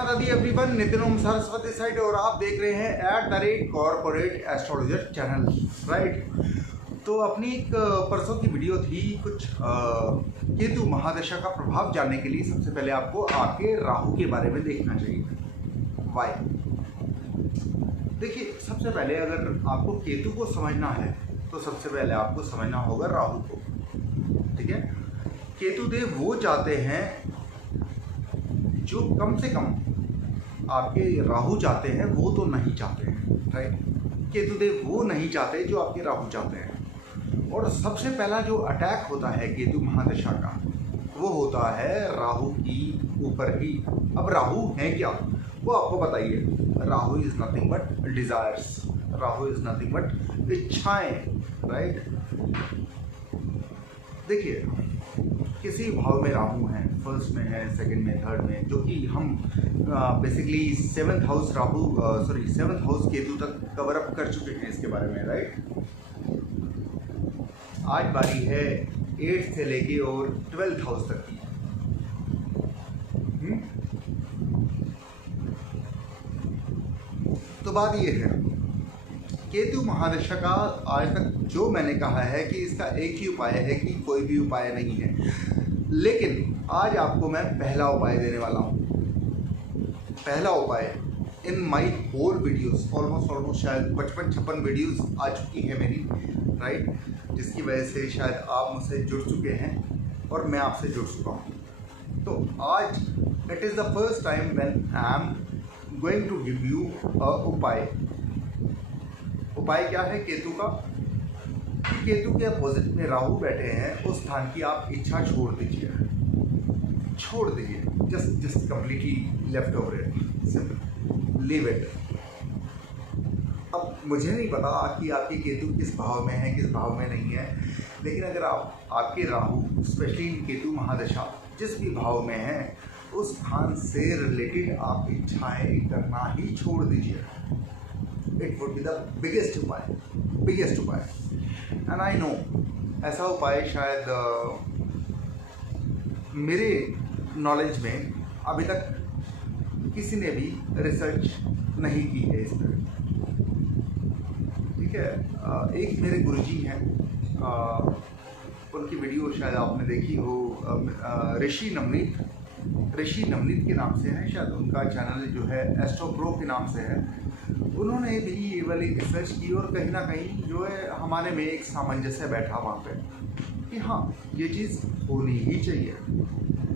Radhe everyone, Nitin ओम Saraswati side और आप देख रहे हैं @कॉर्पोरेट एस्ट्रोलॉजर चैनल, राइट। तो अपनी एक परसों की वीडियो थी कुछ केतु महादशा का प्रभाव जानने के लिए। सबसे पहले आपको आपके राहु के बारे में देखना चाहिए। वाई देखिए, सबसे पहले अगर आपको केतु को समझना है तो सबसे पहले आपको समझना होगा राहु को, ठीक है। केतु देव वो चाहते हैं जो कम से कम आपके राहु चाहते हैं, वो तो नहीं चाहते हैं, राइट। केतु देव वो नहीं चाहते जो आपके राहु चाहते हैं। और सबसे पहला जो अटैक होता है केतु महादशा का, वो होता है राहु की ऊपर ही। अब राहु है क्या, वो आपको बताइए। Rahu is nothing but desires, Rahu is nothing but इच्छाएं, राइट। देखिए, किसी भाव में राहु है, फर्स्ट में है, सेकंड में, थर्ड में, जो कि हम बेसिकली सेवन्थ हाउस केतु तक कवर अप कर चुके हैं इसके बारे में, राइट। आज बारी है 8th से लेके और 12th हाउस तक की। तो बात ये है, केतु महादशा का आज तक जो मैंने कहा है कि इसका एक ही उपाय है कि कोई भी उपाय नहीं है, लेकिन आज आपको मैं पहला उपाय देने वाला हूँ। पहला उपाय इन माई होल वीडियोस, ऑलमोस्ट शायद 55-56 वीडियोस आ चुकी है मेरी, राइट, जिसकी वजह से शायद आप मुझसे जुड़ चुके हैं और मैं आपसे जुड़ चुका हूँ। तो आज it is the first time when I am going to give you a उपाय। उपाय क्या है केतु का? केतु के अपोजिट में राहु बैठे हैं, उस स्थान की आप इच्छा छोड़ दीजिए, just completely left over it, simple leave it. अब मुझे नहीं पता कि आपके केतु किस भाव में है, किस भाव में नहीं है, लेकिन अगर आपके राहु स्पेशली केतु महादशा जिस भी भाव में है, उस स्थान से रिलेटेड आप इच्छाएं करना ही छोड़ दीजिए। It would be the biggest उपाय। एंड आई नो ऐसा उपाय शायद मेरे नॉलेज में अभी तक किसी ने भी रिसर्च नहीं की है इस पर, ठीक है। एक मेरे गुरुजी हैं, उनकी वीडियो शायद आपने देखी हो, ऋषि नवनीत के नाम से है शायद उनका चैनल, जो है एस्ट्रो प्रो के नाम से है। उन्होंने भी ये वाली रिसर्च की और कहीं ना कहीं जो है हमारे में एक सामंजस्य बैठा वहाँ पे कि हाँ, ये चीज़ होनी ही चाहिए।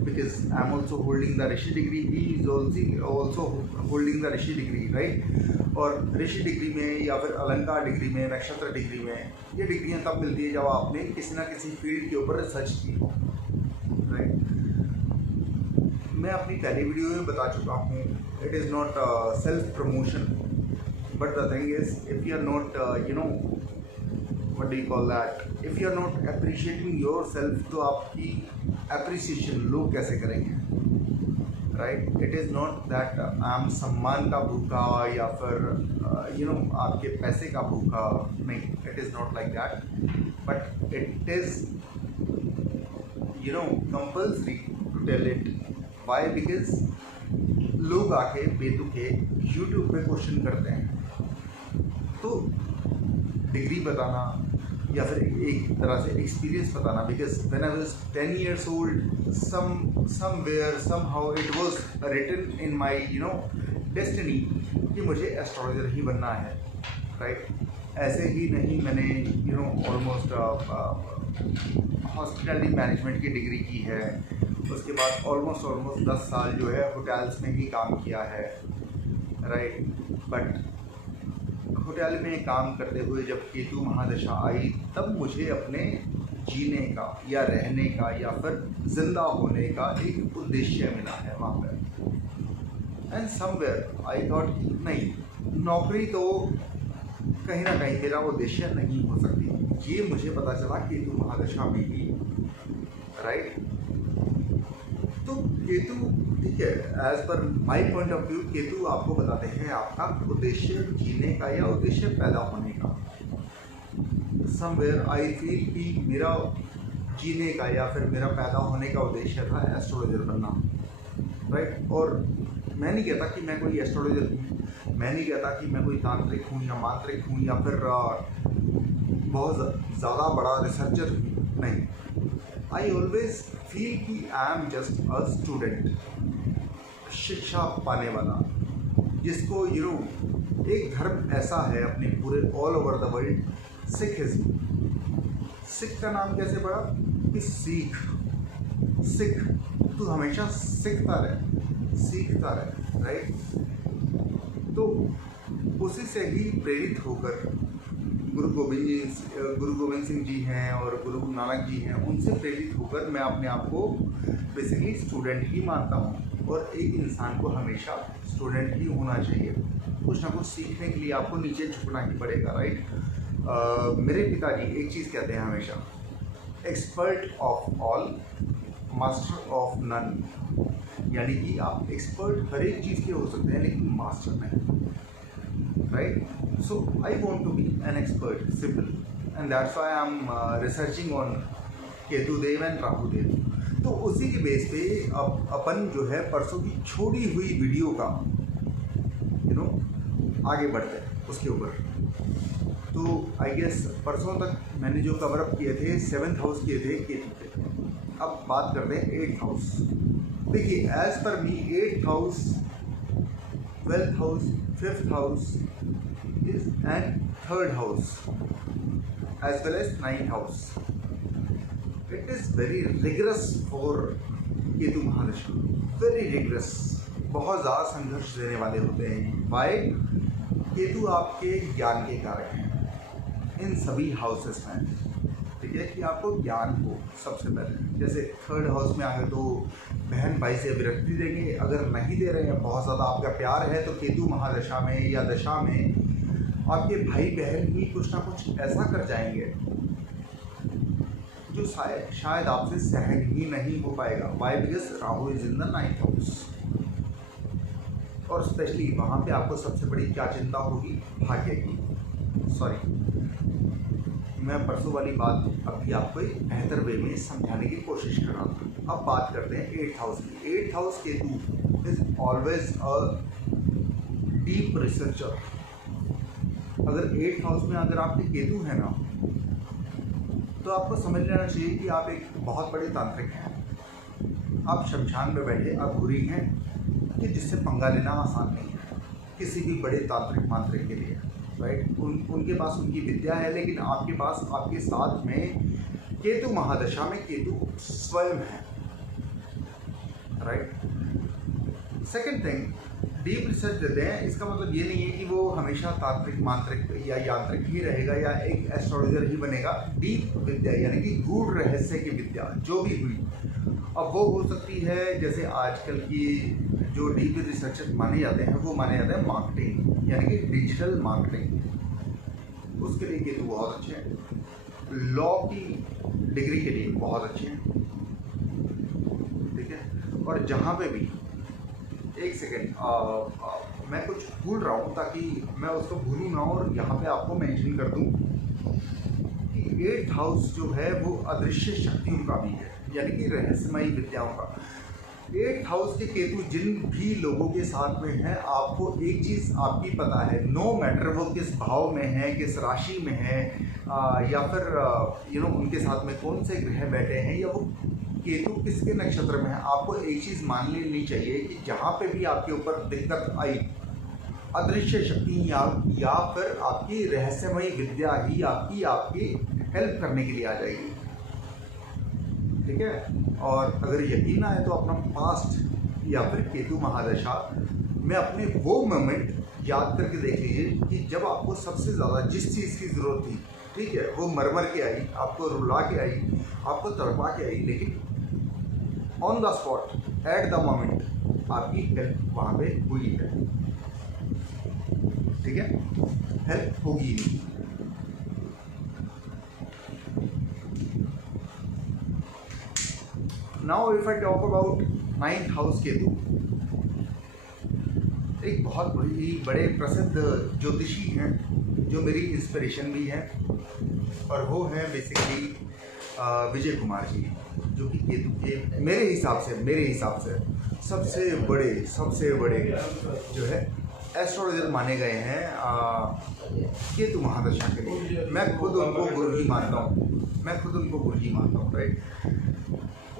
Because I am also holding the Rishi degree, he is also holding the Rishi degree, right. और ऋषि डिग्री में या फिर अलंकार डिग्री में, नक्षत्र डिग्री में, ये डिग्रियाँ तब मिलती है जब आपने किसी ना किसी फील्ड के ऊपर रिसर्च की हो, राइट। मैं अपनी पहली वीडियो में बता चुका हूँ, it is not self promotion, but the thing is, if you are not what do you call that, if you are not appreciating yourself, तो आपकी appreciation लोग कैसे करेंगे, right. It is not that I am सम्मान का भूखा या फिर आपके पैसे का भूखा, नहीं, it is not like that, but it is compulsory to tell it. Why? Because लोग आके बेतुके यूट्यूब पे क्वेश्चन करते हैं, तो डिग्री बताना या फिर एक तरह से एक्सपीरियंस बताना। Because when I was 10 years old, somewhere somehow it was written in my destiny कि मुझे एस्ट्रोलॉजर ही बनना है, राइट। ऐसे ही नहीं, मैंने ऑलमोस्ट हॉस्पिटैलिटी मैनेजमेंट की डिग्री की है, उसके बाद ऑलमोस्ट 10 साल जो है होटल्स में ही काम किया है, राइट। बट होटल में काम करते हुए जब केतु महादशा आई, तब मुझे अपने जीने का या रहने का या फिर जिंदा होने का एक उद्देश्य मिला है वहाँ पर। एंड समवेयर आई थॉट नहीं, नौकरी तो कहीं ना कहीं मेरा उद्देश्य नहीं हो सकती। ये मुझे पता चला केतु महादशा में ही, राइट। तो केतु, ठीक है, as per my point of view, Ketu आपको बताते हैं आपका उद्देश्य जीने का या उद्देश्य पैदा होने का। समवेयर आई फील कि मेरा जीने का या फिर मेरा पैदा होने का उद्देश्य था एस्ट्रोलॉजर बनना, राइट। और मैं नहीं कहता कि मैं कोई एस्ट्रोलॉजर हूँ, मैं नहीं कहता कि मैं कोई तांत्रिक हूँ या मांत्रिक हूँ या फिर बहुत ज़्यादा बड़ा रिसर्चर हूँ, नहीं। आई ऑलवेज फील कि I am just a student, शिक्षा पाने वाला, जिसको एक धर्म ऐसा है अपने पूरे all over the world, Sikh का नाम कैसे पड़ा कि सीख, तू हमेशा सीखता रहे, राइट। तो उसी से ही प्रेरित होकर गुरु गोविंद सिंह जी हैं और गुरु नानक जी हैं, उनसे प्रेरित होकर मैं अपने आप को बेसिकली स्टूडेंट ही मानता हूँ। और एक इंसान को हमेशा स्टूडेंट ही होना चाहिए, कुछ ना कुछ सीखने के लिए आपको नीचे झुकना ही पड़ेगा, राइट। मेरे पिताजी एक चीज़ कहते हैं हमेशा, expert of all master of none, यानी कि आप एक्सपर्ट हर एक चीज़ के हो सकते हैं लेकिन मास्टर नहीं, right. So I want to be an expert simple, and that's why I am researching on Ketu Dev and Rahu Dev. तो उसी के बेस पे अब अपन जो है परसों की छोड़ी हुई वीडियो का आगे बढ़ते हैं उसके ऊपर। तो आई गेस परसों तक मैंने जो कवर अप किए थे 7th हाउस किए थे केतु के, अब बात करते हैं 8th हाउस। देखिए as per me 8th house, 12th house, 5th house is and 3rd house as well as 9th house. It is very rigorous for Ketu mahadasha, very rigorous, बहुत ज़्यादा संघर्ष देने वाले होते हैं। वाई? केतु आपके ज्ञान के कारक हैं इन सभी हाउसेस में, ठीक है, कि आपको ज्ञान हो सबसे पहले। जैसे 3rd हाउस में आगे तो बहन भाई से विरक्ति देंगे, अगर नहीं दे रहे हैं, बहुत ज़्यादा आपका प्यार है, तो केतु महादशा में या दशा में आपके भाई बहन ही कुछ ना कुछ ऐसा कर जाएंगे जो शायद आपसे सहन ही नहीं हो पाएगा। Why? Because Rahu is in the 9th house, और स्पेशली वहाँ पे आपको सबसे बड़ी क्या चिंता होगी? भाग्य की। सॉरी, मैं परसों वाली बात अभी आपको एक बेहतर वे में समझाने की कोशिश कर रहा था। अब बात करते हैं 8th हाउस की। 8th house Ketu is always a deep researcher. अगर 8th हाउस में अगर आपके केतु है ना, तो आपको समझ लेना चाहिए कि आप एक बहुत बड़े तांत्रिक हैं। आप शमशान में बैठे अघोरी हैं कि जिससे पंगा लेना आसान नहीं है किसी भी बड़े तांत्रिक मांत्रिक के लिए, राइट। उनके पास उनकी विद्या है, लेकिन आपके पास आपके साथ में केतु महादशा में केतु स्वयं है, right. Second thing, deep research देते हैं, इसका मतलब ये नहीं है कि वो हमेशा तांत्रिक मांत्रिक या यांत्रिक ही रहेगा या एक एस्ट्रोलॉजर ही बनेगा। डीप विद्या यानी कि गूढ़ रहस्य की विद्या जो भी हुई, अब वो हो सकती है जैसे आजकल की जो डीप रिसर्चर माने जाते हैं, वो माने जाते हैं मार्केटिंग, यानी कि डिजिटल मार्केटिंग। उसके लिए केतु बहुत अच्छे हैं। लॉ की डिग्री के लिए बहुत अच्छे हैं, ठीक है। और जहाँ पे भी एक सेकेंड मैं कुछ भूल रहा हूँ ताकि मैं उसको भूलूँ ना, और यहाँ पे आपको मेंशन कर दूँ कि 8th हाउस जो है वो अदृश्य शक्तियों का भी है, यानी कि रहस्यमयी विद्याओं का। 8th हाउस के केतु जिन भी लोगों के साथ में है, आपको एक चीज़ आपकी पता है, नो मैटर वो किस भाव में है, किस राशि में है, या फिर उनके साथ में कौन से ग्रह बैठे हैं, या वो केतु किसके नक्षत्र में है, आपको एक चीज़ मान लेनी चाहिए कि जहाँ पे भी आपके ऊपर दिक्कत आई, अदृश्य शक्ति या फिर आपकी रहस्यमयी विद्या ही आपकी हेल्प करने के लिए आ जाएगी, ठीक है। और अगर यकीन आए तो अपना पास्ट या फिर केतु महादशा में अपने वो मोमेंट याद करके देख लीजिए कि जब आपको सबसे ज़्यादा जिस चीज़ की ज़रूरत थी, ठीक है, वो मर के आई, आपको रुला के आई, आपको तड़पा के आई, लेकिन on the spot at the moment आपकी हेल्प वहाँ पे हुई है, ठीक है, हेल्प होगी नहीं। Now if I talk about 9th house Ketu, एक बहुत बड़े प्रसिद्ध ज्योतिषी हैं जो मेरी इंस्पिरेशन भी है, और वो है बेसिकली विजय कुमार जी, जो कि केतु के मेरे हिसाब से सबसे बड़े जो है एस्ट्रोलॉजर माने गए हैं केतु महादशा के लिए। मैं खुद उनको गुरु ही मानता हूँ, राइट।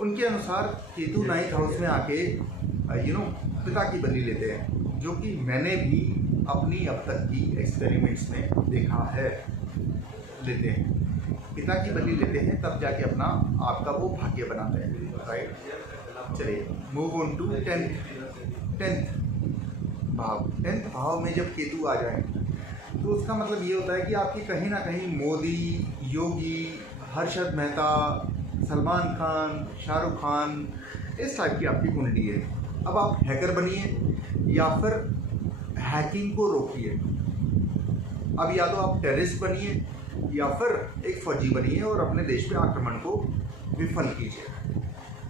उनके अनुसार केतु 9th हाउस में आके पिता की बलि लेते हैं, जो कि मैंने भी अपनी अब तक की एक्सपेरिमेंट्स में देखा है। लेते हैं पिता की बलि लेते हैं, तब जाके अपना आपका वो भाग्य बनाते हैं, राइट। चलिए मूव ऑन टू 10th भाव में जब केतु आ जाए तो उसका मतलब ये होता है कि आपकी कहीं ना कहीं मोदी, योगी, हर्षद मेहता, सलमान खान, शाहरुख खान, इस टाइप की आपकी कुंडली है। अब आप हैकर बनिए या फिर हैकिंग को रोकिए। अब या तो आप टेररिस्ट बनिए या फिर एक फौजी बनिए और अपने देश पे आक्रमण को विफल कीजिए।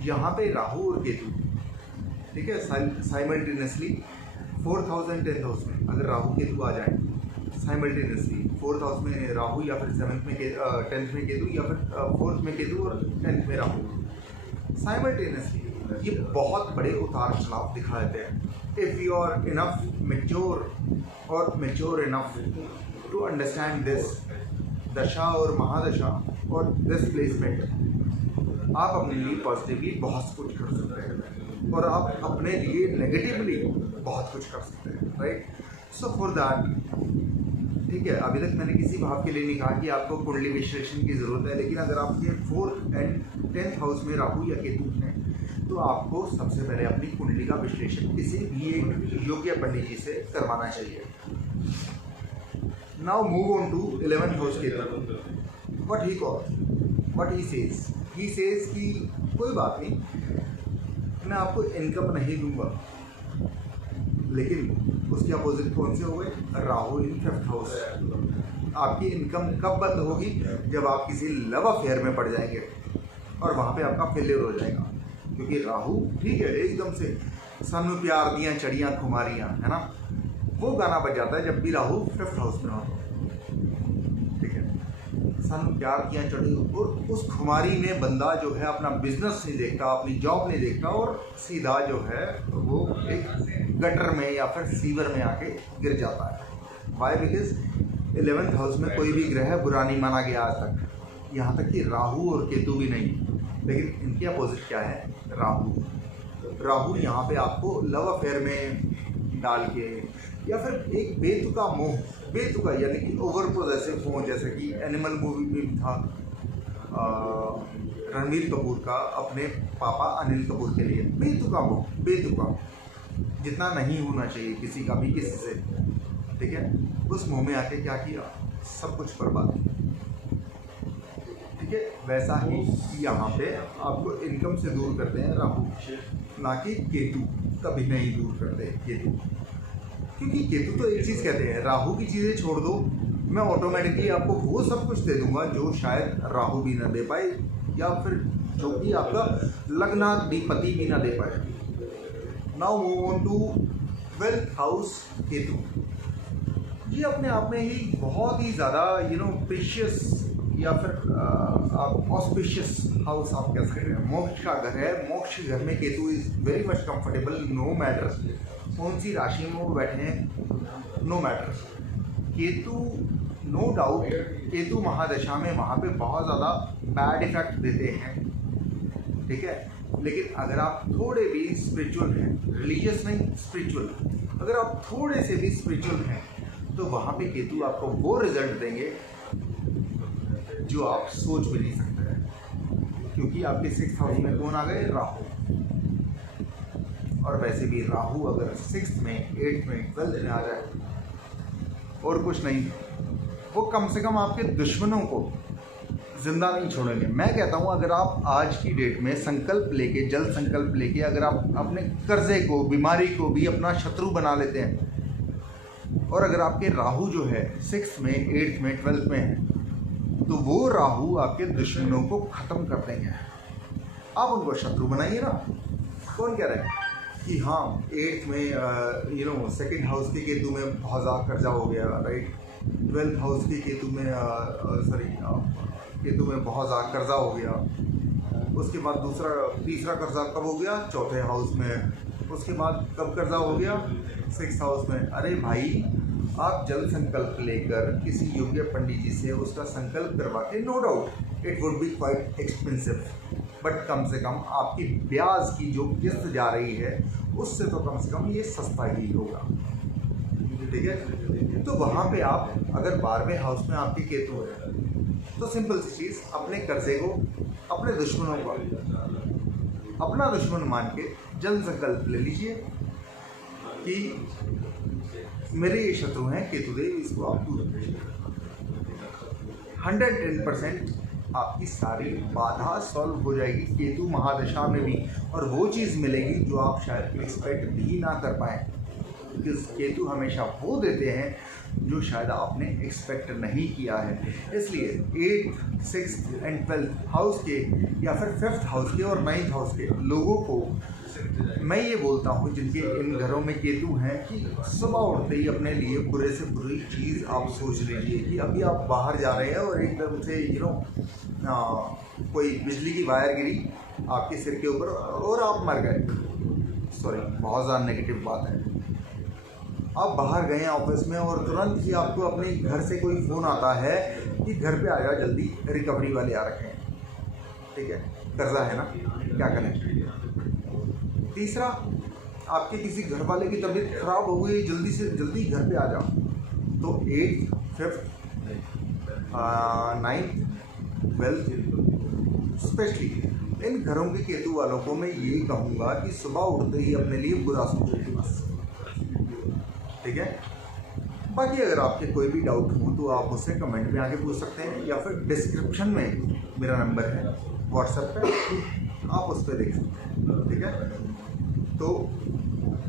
यहाँ पे राहु और केतु, ठीक है, simultaneously 4th house and 10th house में अगर राहु केतु आ जाए साइमल्टेनियसली, 4th हाउस में राहु या फिर 10th में केतु या फिर 4th में केतु और 10th में राहु साइमल्टेनियसली, ये बहुत बड़े उतार चढ़ाव दिखा देते हैं। If you are enough mature enough to understand this दशा और महादशा और दिस प्लेसमेंट, आप अपने लिए पॉजिटिवली बहुत कुछ कर सकते हैं और आप अपने लिए नेगेटिवली बहुत कुछ कर सकते हैं, राइट। सो फॉर दैट, ठीक है, अभी तक मैंने किसी भाव के लिए नहीं कहा कि आपको कुंडली विश्लेषण की ज़रूरत है, लेकिन अगर आपके 4th एंड 10th हाउस में राहु या केतु हैं तो आपको सबसे पहले अपनी कुंडली का विश्लेषण किसी भी एक योग्य पंडित जी से करवाना चाहिए। Now move on to 11th house Ketu. What he says कि कोई बात नहीं, मैं आपको इनकम नहीं दूंगा, लेकिन उसके अपोजिट कौन से हो गए, राहु इन 5th हाउस। आपकी इनकम कब बंद होगी, जब आप किसी लव अफेयर में पड़ जाएंगे और वहाँ पे आपका फेलियर हो जाएगा, क्योंकि राहु, ठीक है, एकदम से सानू प्यार दियाँ चढ़ियाँ खुमारियाँ, है ना, वो गाना बज जाता है जब भी राहु 5th हाउस में हो, ठीक है। सानू प्यार दियाँ चढ़ी, और उस खुमारी में बंदा जो है अपना बिजनेस नहीं देखता, अपनी जॉब नहीं देखता और सीधा जो है वो एक गटर में या फिर सीवर में आके गिर जाता है। वाई? बिकॉज 11th हाउस में कोई भी ग्रह बुरा नहीं माना गया आज तक, यहाँ तक कि राहु और केतु भी नहीं, लेकिन इनके अपोजिट क्या है, राहु यहाँ पे आपको लव अफेयर में डाल के या फिर एक बेतुका मोह, बेतुका यानी कि ओवर पोजेसिव मोह, जैसे कि एनिमल मूवी में था रणवीर कपूर का अपने पापा अनिल कपूर के लिए, बेतुका मोह, बेतुका, जितना नहीं होना चाहिए किसी का भी किसी से, ठीक है। उस मोह में आके क्या किया, सब कुछ बर्बाद, ठीक है। वैसा ही यहाँ पे आपको इनकम से दूर करते हैं राहु, ना कि केतु, कभी नहीं दूर करते केतु, क्योंकि केतु तो एक चीज़ कहते हैं, राहु की चीज़ें छोड़ दो, मैं ऑटोमेटिकली आपको वो सब कुछ दे दूंगा जो शायद राहु भी ना दे पाए, या फिर जो कि आपका लग्नाधिपति भी ना दे पाए। Now move on to 12th house Ketu. ये अपने आप में ही बहुत ही ज़्यादा प्रीशियस या फिर आप ऑस्पिशियस हाउस आप कह सकते हैं, मोक्ष का घर है। मोक्ष घर में Ketu is very much comfortable, no matter कौन सी राशि में वो बैठे हैं, no matter. Ketu no doubt, Ketu महादशा में वहाँ पे बहुत ज़्यादा बैड इफेक्ट देते हैं, ठीक है। लेकिन अगर आप थोड़े भी स्पिरिचुअल हैं, रिलीजियस नहीं स्पिरिचुअल, अगर आप थोड़े से भी स्पिरिचुअल हैं तो वहाँ पे केतु आपको वो रिजल्ट देंगे जो आप सोच भी नहीं सकते हैं, क्योंकि आपके 6th हाउस में कौन आ गए, राहु। और वैसे भी राहु अगर 6th में, 8th में, 12th में आ जाए, और कुछ नहीं, वो कम से कम आपके दुश्मनों को जिंदा नहीं छोड़ेंगे। मैं कहता हूँ अगर आप आज की डेट में संकल्प लेके, जल्द संकल्प लेके, अगर आप अपने कर्जे को, बीमारी को भी अपना शत्रु बना लेते हैं, और अगर आपके राहु जो है 6th में, 8th में, 12th में है, तो वो राहु आपके दुश्मनों को ख़त्म कर देंगे। आप उनको शत्रु बनाइए ना। कौन कह रहा है कि हाँ 8th में 2nd हाउस के केतु में बहुत ज़्यादा कर्जा हो गया, राइट। 12th हाउस के केतु में केतु में बहुत ज़्यादा कर्जा हो गया। उसके बाद तीसरा कर्जा कब हो गया, 4थे हाउस में। उसके बाद कब कर्जा हो गया? 6th हाउस में। अरे भाई, आप जल्द संकल्प लेकर किसी योग्य पंडित जी से उसका संकल्प करवा के, no doubt it would be quite expensive, but कम से कम आपकी ब्याज की जो किस्त जा रही है उससे तो कम से कम ये सस्ता ही होगा। ठीक है, तो वहाँ पे आप अगर 12वें हाउस में आपके केतु है तो सिंपल सी चीज़, अपने कर्जे को, अपने दुश्मनों को अपना दुश्मन मान के जल्द संकल्प ले लीजिए कि मेरे ये शत्रु हैं केतुदेव, इसको आप दूर करिए। 110% आपकी सारी बाधा सॉल्व हो जाएगी केतु महादशा में भी, और वो चीज़ मिलेगी जो आप शायद एक्सपेक्ट भी ना कर पाएँ, क्योंकि केतु हमेशा वो देते हैं जो शायद आपने एक्सपेक्ट नहीं किया है। इसलिए 8th, 6th and 12th house के या फिर 5th हाउस के और 9th हाउस के लोगों को मैं ये बोलता हूँ जिनके इन घरों में केतु हैं कि सुबह उठते ही अपने लिए बुरे से बुरी चीज़ आप सोच लीजिए कि अभी आप बाहर जा रहे हैं और एकदम से कोई बिजली की वायर गिरी आपके सिर के ऊपर और आप मर गए। सॉरी, बहुत ज़्यादा नेगेटिव बात है। आप बाहर गए हैं ऑफिस में और तुरंत ही आपको अपने घर से कोई फ़ोन आता है कि घर पे आ जाओ जल्दी, रिकवरी वाले आ रखे हैं। ठीक है, कर्जा है ना, क्या करें। तीसरा, आपके किसी घर वाले की तबीयत खराब हो गई, जल्दी से जल्दी घर पे आ जाओ। तो 8th, 5th, 9th, 12th specially in घरों के केतु वालों को मैं ये कहूँगा कि सुबह उठते ही अपने लिए बुरा सोचिए बस। ठीक है, बाकी अगर आपके कोई भी डाउट हो तो आप मुझसे कमेंट में आके पूछ सकते हैं, या फिर डिस्क्रिप्शन में मेरा नंबर है व्हाट्सएप पे, आप उस पर देख सकते हैं। ठीक है, तो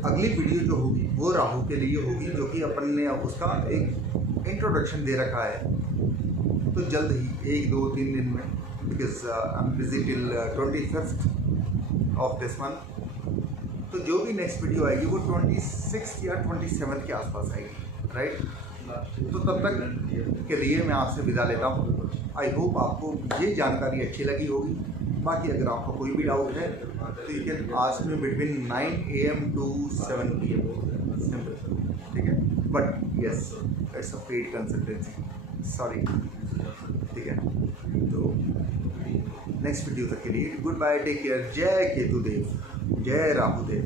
अगली वीडियो जो होगी वो राहु के लिए होगी, जो कि अपन ने उसका एक इंट्रोडक्शन दे रखा है, तो जल्द ही 1, 2, 3 दिन में, because I am busy till 25th of this month. तो जो भी नेक्स्ट वीडियो आएगी वो 26 या 27 के आसपास आएगी, राइट। तो तब तक के लिए मैं आपसे विदा लेता हूँ। आई होप आपको ये जानकारी अच्छी लगी होगी। बाकी अगर आपको कोई भी डाउट है तो you can ask me between 9 AM to 7 PM, simple. ठीक है, but yes, it's a paid consultancy, sorry. ठीक है, तो नेक्स्ट वीडियो तक के लिए गुड बाय, टेक केयर। जय केतुदेव, जय राहुदेव।